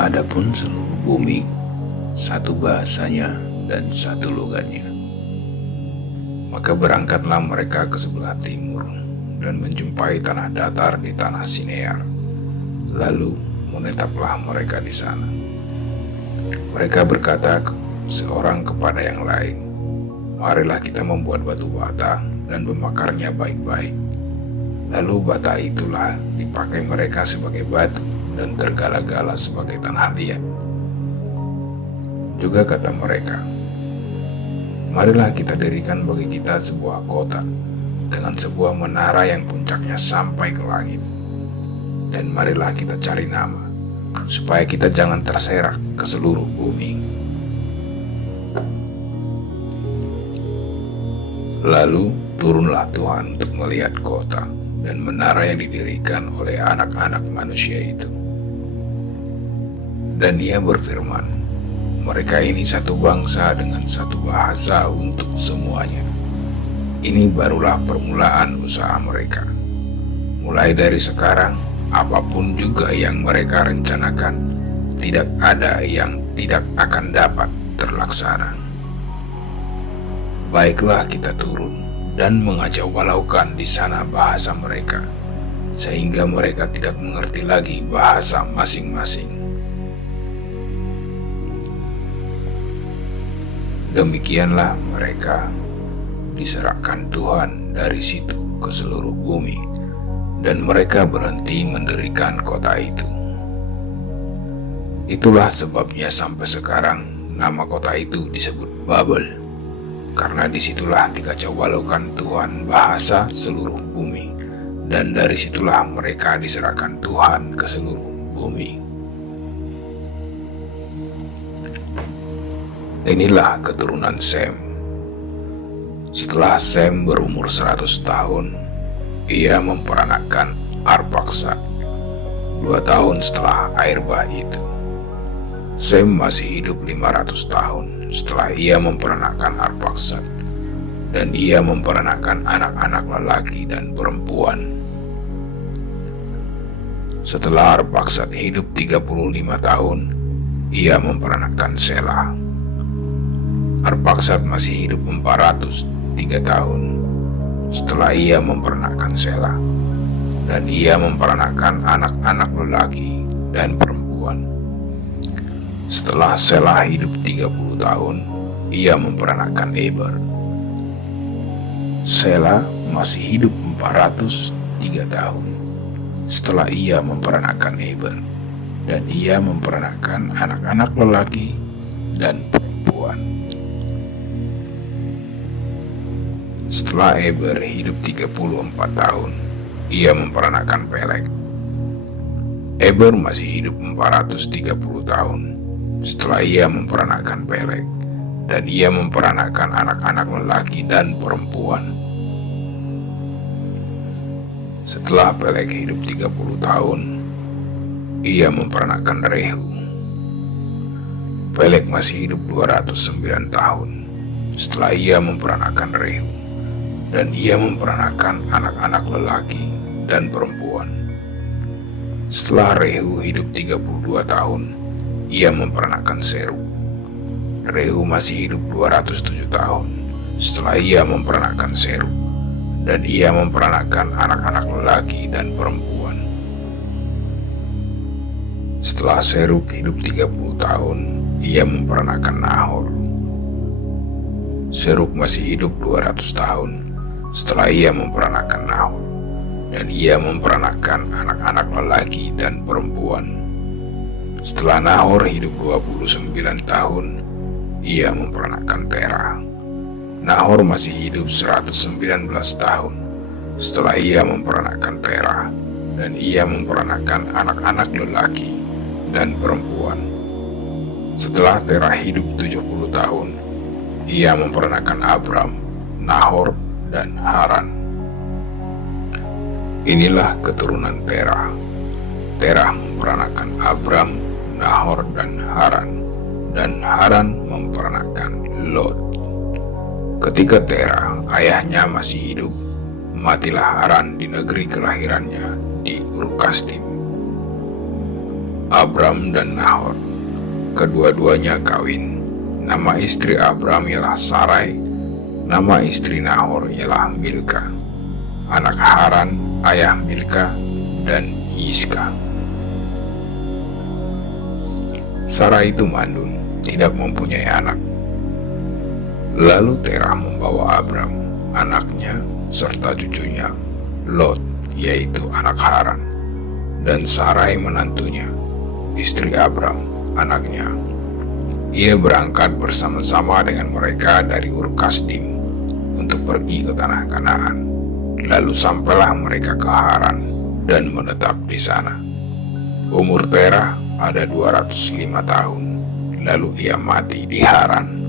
Adapun seluruh bumi, satu bahasanya dan satu logatnya. Maka berangkatlah mereka ke sebelah timur dan menjumpai tanah datar di tanah Sinear. Lalu menetaplah mereka di sana. Mereka berkata seorang kepada yang lain, "Marilah kita membuat batu bata dan memakarnya baik-baik." Lalu bata itulah dipakai mereka sebagai batu dan tergala-gala sebagai tanah liat. Juga kata mereka, "Marilah kita dirikan bagi kita sebuah kota dengan sebuah menara yang puncaknya sampai ke langit. Dan marilah kita cari nama, supaya kita jangan terserak ke seluruh bumi." Lalu turunlah Tuhan untuk melihat kota dan menara yang didirikan oleh anak-anak manusia itu. Dan Ia berfirman, "Mereka ini satu bangsa dengan satu bahasa untuk semuanya. Ini barulah permulaan usaha mereka. Mulai dari sekarang, apapun juga yang mereka rencanakan, tidak ada yang tidak akan dapat terlaksana. Baiklah kita turun dan mengacau balaukan di sana bahasa mereka, sehingga mereka tidak mengerti lagi bahasa masing-masing." Demikianlah mereka diserahkan Tuhan dari situ ke seluruh bumi, dan mereka berhenti mendirikan kota itu. Itulah sebabnya sampai sekarang nama kota itu disebut Babel, karena disitulah dikacau balaukan Tuhan bahasa seluruh bumi, dan dari situlah mereka diserahkan Tuhan ke seluruh bumi. Inilah keturunan Sem. Setelah Sem berumur 100 tahun, ia memperanakkan Arpaksad 2 tahun setelah air bah itu. Sem masih hidup 500 tahun setelah ia memperanakkan Arpaksad, dan ia memperanakkan anak-anak lelaki dan perempuan. Setelah Arpaksad hidup 35 tahun, ia memperanakkan Selah. Arpaksad masih hidup 403 tahun setelah ia memperanakkan Selah, dan ia memperanakkan anak-anak lelaki dan perempuan. Setelah Selah hidup 30 tahun, ia memperanakkan Eber. Selah masih hidup 403 tahun setelah ia memperanakkan Eber, dan ia memperanakkan anak-anak lelaki dan perempuan. Setelah Eber hidup 34 tahun, ia memperanakkan Peleg. Eber masih hidup 430 tahun setelah ia memperanakkan Peleg, dan ia memperanakkan anak-anak lelaki dan perempuan. Setelah Peleg hidup 30 tahun, ia memperanakkan Rehu. Peleg masih hidup 209 tahun setelah ia memperanakkan Rehu, dan ia memperanakkan anak-anak lelaki dan perempuan. Setelah Rehu hidup 32 tahun, ia memperanakkan Serug. Rehu masih hidup 207 tahun setelah ia memperanakkan Serug, dan ia memperanakkan anak-anak lelaki dan perempuan. Setelah Serug hidup 30 tahun, ia memperanakkan Nahor. Serug masih hidup 200 tahun setelah ia memperanakkan Nahor, dan ia memperanakkan anak-anak lelaki dan perempuan. Setelah Nahor hidup 29 tahun, ia memperanakkan Terah. Nahor masih hidup 119 tahun setelah ia memperanakkan Terah, dan ia memperanakkan anak-anak lelaki dan perempuan. Setelah Terah hidup 70 tahun, ia memperanakkan Abram, Nahor, dan Haran. Inilah keturunan Terah. Terah memperanakkan Abram, Nahor, dan Haran memperanakkan Lot. Ketika Terah ayahnya masih hidup, matilah Haran di negeri kelahirannya di Ur Kasdim. Abram dan Nahor. Kedua-duanya kawin. Nama istri Abram ialah Sarai, nama istri Nahor ialah Milka, anak Haran, ayah Milka dan Yiska. Sarai itu mandul, tidak mempunyai anak. Lalu Terah membawa Abram, anaknya, serta cucunya, Lot, yaitu anak Haran, dan Sarai menantunya, istri Abram, anaknya. Ia berangkat bersama-sama dengan mereka dari Ur Kasdim untuk pergi ke tanah Kanaan. Lalu sampailah mereka ke Haran dan menetap di sana. Umur Terah ada 205 tahun, lalu ia mati di Haran.